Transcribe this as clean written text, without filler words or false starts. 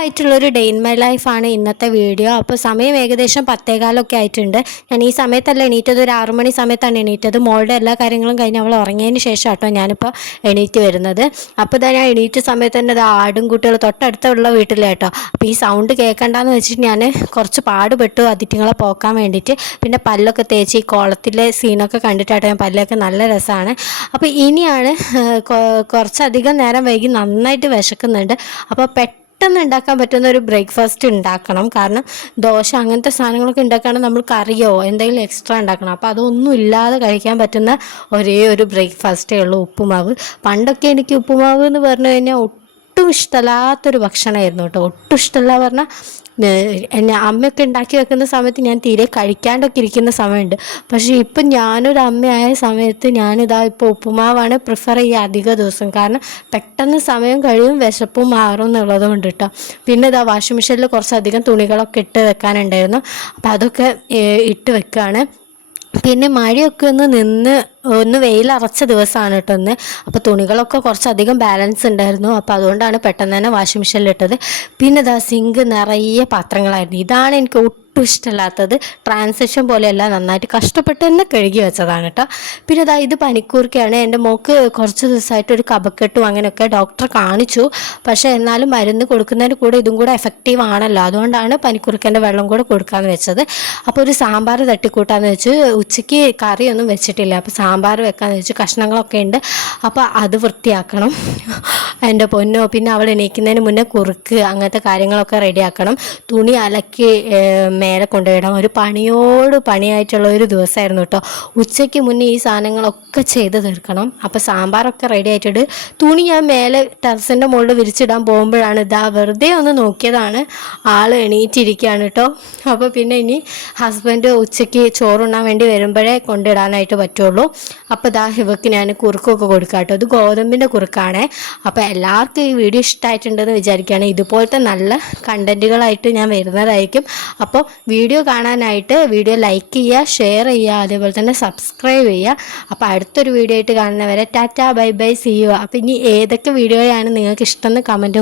സിമ്പിളായിട്ടുള്ളൊരു day in my ലൈഫാണ് ഇന്നത്തെ വീഡിയോ. അപ്പോൾ സമയം ഏകദേശം 10:15 ആയിട്ടുണ്ട്. ഞാൻ ഈ സമയത്തല്ല എണീറ്റത്, ഒരു 6 മണി സമയത്താണ് എണീറ്റത്. മോളുടെ എല്ലാ കാര്യങ്ങളും കഴിഞ്ഞ് അവൾ ഉറങ്ങിയതിന് ശേഷം കേട്ടോ ഞാനിപ്പോൾ എണീറ്റ് വരുന്നത്. അപ്പോൾ ഇതാ ഞാൻ എണീറ്റ സമയത്ത് തന്നെ ഇത് ആടും കുട്ടികൾ തൊട്ടടുത്തുള്ള വീട്ടിൽ കേട്ടോ. അപ്പോൾ ഈ സൗണ്ട് കേൾക്കണ്ടെന്ന് വെച്ചിട്ട് ഞാൻ കുറച്ച് പാടുപെട്ടു അതിറ്റിങ്ങളെ പോക്കാൻ വേണ്ടിയിട്ട്. പിന്നെ പല്ലൊക്കെ തേച്ച് ഈ കുളത്തിലെ സീനൊക്കെ കണ്ടിട്ടാട്ടോ ഞാൻ പല്ലൊക്കെ നല്ല രസമാണ്. അപ്പോൾ ഇനിയാണ് കുറച്ചധികം നേരം വൈകി നന്നായിട്ട് വിശക്കുന്നുണ്ട്. അപ്പോൾ പെട്ടെന്ന് ഉണ്ടാക്കാൻ പറ്റുന്ന ഒരു ബ്രേക്ക്ഫാസ്റ്റ് ഉണ്ടാക്കണം. കാരണം ദോശ അങ്ങനത്തെ സാധനങ്ങളൊക്കെ ഉണ്ടാക്കുകയാണെങ്കിൽ നമ്മൾ കറിയോ എന്തെങ്കിലും എക്സ്ട്രാ ഉണ്ടാക്കണം. അപ്പോൾ അതൊന്നും ഇല്ലാതെ കഴിക്കാൻ പറ്റുന്ന ഒരേ ഒരു ബ്രേക്ക്ഫാസ്റ്റേ ഉള്ളൂ ഉപ്പുമാവ്. പണ്ടൊക്കെ എനിക്ക് ഉപ്പുമാവ് എന്ന് പറഞ്ഞു കഴിഞ്ഞാൽ ഒട്ടും ഇഷ്ടമല്ലാത്തൊരു ഭക്ഷണമായിരുന്നു കേട്ടോ. ഒട്ടും ഇഷ്ടമല്ല പറഞ്ഞാൽ എന്നെ അമ്മയൊക്കെ ഉണ്ടാക്കി വെക്കുന്ന സമയത്ത് ഞാൻ തീരെ കഴിക്കാണ്ടൊക്കെ ഇരിക്കുന്ന സമയമുണ്ട്. പക്ഷേ ഇപ്പം ഞാനൊരു അമ്മയായ സമയത്ത് ഞാനിതാ ഇപ്പോൾ ഉപ്പുമാവാണ് പ്രിഫർ ചെയ്യുക അധിക ദിവസം. കാരണം പെട്ടെന്ന് സമയം കഴിയും, വിശപ്പും മാറും എന്നുള്ളത് കൊണ്ട് കേട്ടോ. പിന്നെ ഇതാ വാഷിംഗ് മെഷീനിൽ കുറച്ചധികം തുണികളൊക്കെ ഇട്ട് വെക്കാനുണ്ടായിരുന്നു. അപ്പോൾ അതൊക്കെ ഇട്ട് വെക്കുകയാണ്. പിന്നെ മഴയൊക്കെ ഒന്ന് വെയിലറച്ച ദിവസമാണ് കേട്ടോ ഒന്ന്. അപ്പോൾ തുണികളൊക്കെ കുറച്ചധികം ബാലൻസ് ഉണ്ടായിരുന്നു. അപ്പോൾ അതുകൊണ്ടാണ് പെട്ടെന്ന് തന്നെ വാഷിംഗ് മെഷീനിലിട്ടത്. പിന്നെ ഇതാ സിങ്ക് നിറയെ പാത്രങ്ങളായിരുന്നു. ഇതാണ് എനിക്ക് ഒട്ടും ഇഷ്ടമല്ലാത്തത്. ട്രാൻസാക്ഷൻ പോലെയല്ല, നന്നായിട്ട് കഷ്ടപ്പെട്ട് തന്നെ കഴുകി വെച്ചതാണ് കേട്ടോ. പിന്നെ ഇതാ ഇത് പനിക്കൂർക്കയാണ്. എൻ്റെ മോൾക്ക് കുറച്ച് ദിവസമായിട്ട് ഒരു കഫക്കെട്ടും അങ്ങനെയൊക്കെ ഡോക്ടറെ കാണിച്ചു. പക്ഷേ എന്നാലും മരുന്ന് കൊടുക്കുന്നതിന് കൂടെ ഇതും കൂടെ എഫക്റ്റീവ് ആണല്ലോ, അതുകൊണ്ടാണ് പനിക്കൂർക്കൻ്റെ വെള്ളം കൂടെ കൊടുക്കാമെന്ന് വെച്ചത്. അപ്പോൾ ഒരു സാമ്പാർ തട്ടിക്കൂട്ടാന്ന് വെച്ച്, ഉച്ചയ്ക്ക് കറിയൊന്നും വെച്ചിട്ടില്ല. അപ്പോൾ സാമ്പാർ വെക്കാമെന്ന് വെച്ച്, കഷ്ണങ്ങളൊക്കെ ഉണ്ട്. അപ്പോൾ അത് വൃത്തിയാക്കണം എൻ്റെ പൊന്നോ. പിന്നെ അവൾ എണീക്കുന്നതിന് മുന്നേ കുറുക്ക് അങ്ങനത്തെ കാര്യങ്ങളൊക്കെ റെഡിയാക്കണം. തുണി അലക്കി മേലെ കൊണ്ടുപോയിടാം. ഒരു പണിയായിട്ടുള്ള ഒരു ദിവസമായിരുന്നു കേട്ടോ. ഉച്ചയ്ക്ക് മുന്നേ ഈ സാധനങ്ങളൊക്കെ ചെയ്ത് തീർക്കണം. അപ്പോൾ സാമ്പാറൊക്കെ റെഡി ആയിട്ടുണ്ട്. തുണി ഞാൻ മേലെ ടെറസിൻ്റെ മുകളിൽ വിരിച്ചിടാൻ പോകുമ്പോഴാണ് ഇതാ വെറുതെ ഒന്ന് നോക്കിയതാണ്, ആൾ എണീറ്റിരിക്കുകയാണ് കേട്ടോ. അപ്പോൾ പിന്നെ ഇനി ഹസ്ബൻഡ് ഉച്ചയ്ക്ക് ചോറുണ്ണാൻ വേണ്ടി വരുമ്പോഴേ കൊണ്ടിടാനായിട്ട് പറ്റുള്ളൂ. അപ്പോൾ ഇതാ ഇവക്ക് ഞാൻ കുറുക്കൊക്കെ കൊടുക്കാം കേട്ടോ. ഇത് ഗോതമ്പിൻ്റെ കുറുക്കാണേ. അപ്പോൾ എല്ലാവർക്കും ഈ വീഡിയോ ഇഷ്ടമായിട്ടുണ്ടെന്ന് വിചാരിക്കുകയാണ്. ഇതുപോലത്തെ നല്ല കണ്ടൻറ്റുകളായിട്ട് ഞാൻ വരുന്നതായിരിക്കും. അപ്പോൾ വീഡിയോ കാണാനായിട്ട് വീഡിയോ ലൈക്ക് ചെയ്യുക, ഷെയർ ചെയ്യുക, അതേപോലെ തന്നെ സബ്സ്ക്രൈബ് ചെയ്യുക. അപ്പോൾ അടുത്തൊരു വീഡിയോ ആയിട്ട് കാണുന്നവരെ tata bye bye, see you. അപ്പോൾ ഇനി ഏതൊക്കെ വീഡിയോയാണ് നിങ്ങൾക്ക് ഇഷ്ടമെന്ന് കമൻറ്റ്